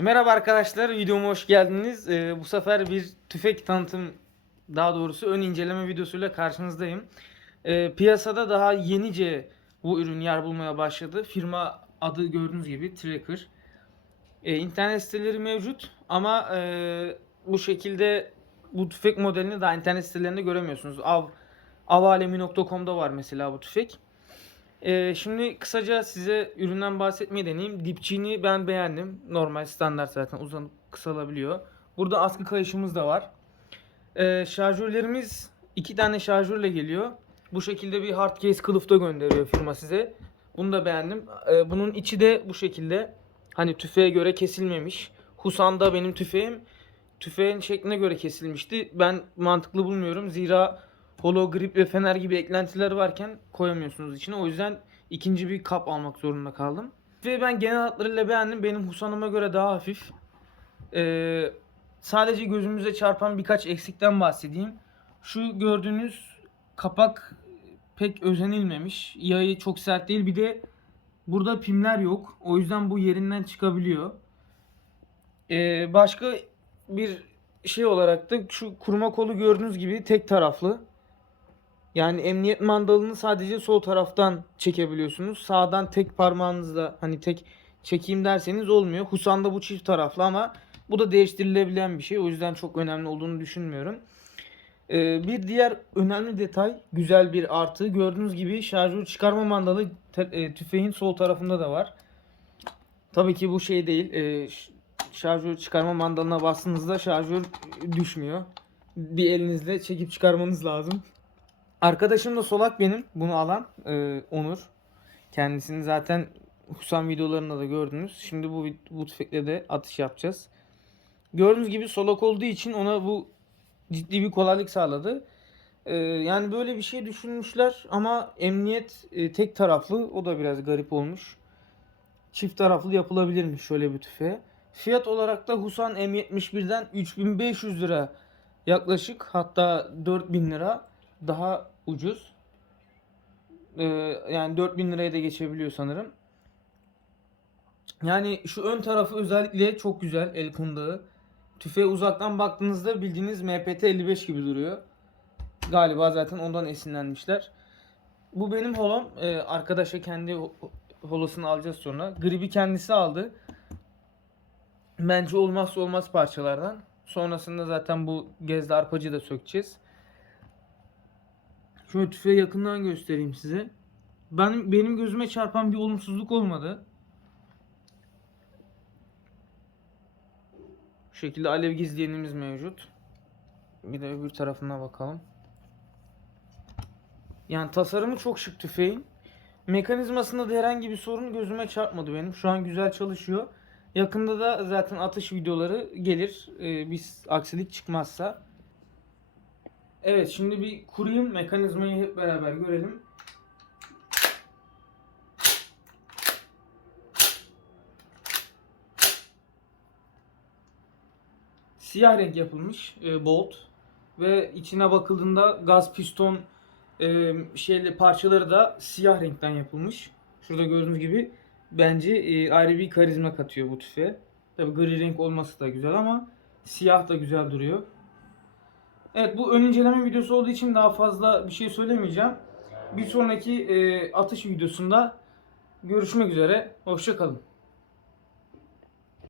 Merhaba arkadaşlar, videoma hoş geldiniz. Ee, bu sefer bir tüfek tanıtım, daha doğrusu ön inceleme videosuyla karşınızdayım. Ee, piyasada daha yenice bu ürün yer bulmaya başladı. Firma adı gördüğünüz gibi Tracker. Ee, internet siteleri mevcut ama e, bu şekilde bu tüfek modelini daha internet sitelerinde göremiyorsunuz. Av, avalemi.com'da var mesela bu tüfek. Ee, şimdi kısaca size üründen bahsetmeyi deneyeyim. Dipçiğini ben beğendim. Normal standart zaten uzanıp kısalabiliyor. Burada askı kayışımız da var. Ee, şarjörlerimiz iki tane şarjörle geliyor. Bu şekilde bir hard case kılıfta gönderiyor firma size. Bunu da beğendim. Ee, bunun içi de bu şekilde. Hani tüfeğe göre kesilmemiş. Husan'da benim tüfeğim tüfeğin şekline göre kesilmişti. Ben mantıklı bulmuyorum. Zira holo grip ve fener gibi eklentiler varken koyamıyorsunuz içine. O yüzden ikinci bir kap almak zorunda kaldım. Ve ben genel hatlarıyla beğendim. Benim Husan'ıma göre daha hafif. Ee, sadece gözümüze çarpan birkaç eksikten bahsedeyim. Şu gördüğünüz kapak pek özenilmemiş. Yayı çok sert değil. Bir de burada pimler yok. O yüzden bu yerinden çıkabiliyor. Ee, başka bir şey olarak da şu kurma kolu gördüğünüz gibi tek taraflı. Yani emniyet mandalını sadece sol taraftan çekebiliyorsunuz. Sağdan tek parmağınızla hani tek çekeyim derseniz olmuyor. Husan'da bu çift taraflı ama bu da değiştirilebilen bir şey. O yüzden çok önemli olduğunu düşünmüyorum. Ee, bir diğer önemli detay, güzel bir artı. Gördüğünüz gibi şarjör çıkarma mandalı e, tüfeğin sol tarafında da var. Tabii ki bu şey değil. E, şarjör çıkarma mandalına bastığınızda şarjör düşmüyor. Bir elinizle çekip çıkarmanız lazım. Arkadaşım da Solak benim bunu alan e, Onur. Kendisini zaten Husan videolarında da gördünüz. Şimdi bu bu tüfekle de atış yapacağız. Gördüğünüz gibi Solak olduğu için ona bu ciddi bir kolaylık sağladı. E, yani böyle bir şey düşünmüşler ama emniyet e, tek taraflı o da biraz garip olmuş. Çift taraflı yapılabilirmiş şöyle bir tüfeğe. Fiyat olarak da Husan M71'den 3500 lira yaklaşık hatta 4000 lira daha ucuz. Ee, yani 4000 liraya da geçebiliyor sanırım. Yani şu ön tarafı özellikle çok güzel el kundağı. Tüfeğe uzaktan baktığınızda bildiğiniz MPT 55 gibi duruyor. Galiba zaten ondan esinlenmişler. Bu benim holom. Ee, arkadaşa kendi ho- holosunu alacağız sonra. Gribi kendisi aldı. Bence olmazsa olmaz parçalardan. Sonrasında zaten bu gezde arpacı da sökeceğiz. Şöyle tüfeği yakından göstereyim size. Benim, benim gözüme çarpan bir olumsuzluk olmadı. Bu şekilde alev gizleyenimiz mevcut. Bir de öbür tarafına bakalım. Yani tasarımı çok şık tüfeğin. Mekanizmasında da herhangi bir sorun gözüme çarpmadı benim. Şu an güzel çalışıyor. Yakında da zaten atış videoları gelir. Ee, biz aksilik çıkmazsa. Evet şimdi bir kurayım mekanizmayı hep beraber görelim. Siyah renk yapılmış e, bolt ve içine bakıldığında gaz piston e, şeyli parçaları da siyah renkten yapılmış. Şurada gördüğünüz gibi bence e, ayrı bir karizma katıyor bu tüfeğe. Tabi gri renk olması da güzel ama siyah da güzel duruyor. Evet bu ön inceleme videosu olduğu için daha fazla bir şey söylemeyeceğim. Bir sonraki e, atış videosunda görüşmek üzere. Hoşçakalın.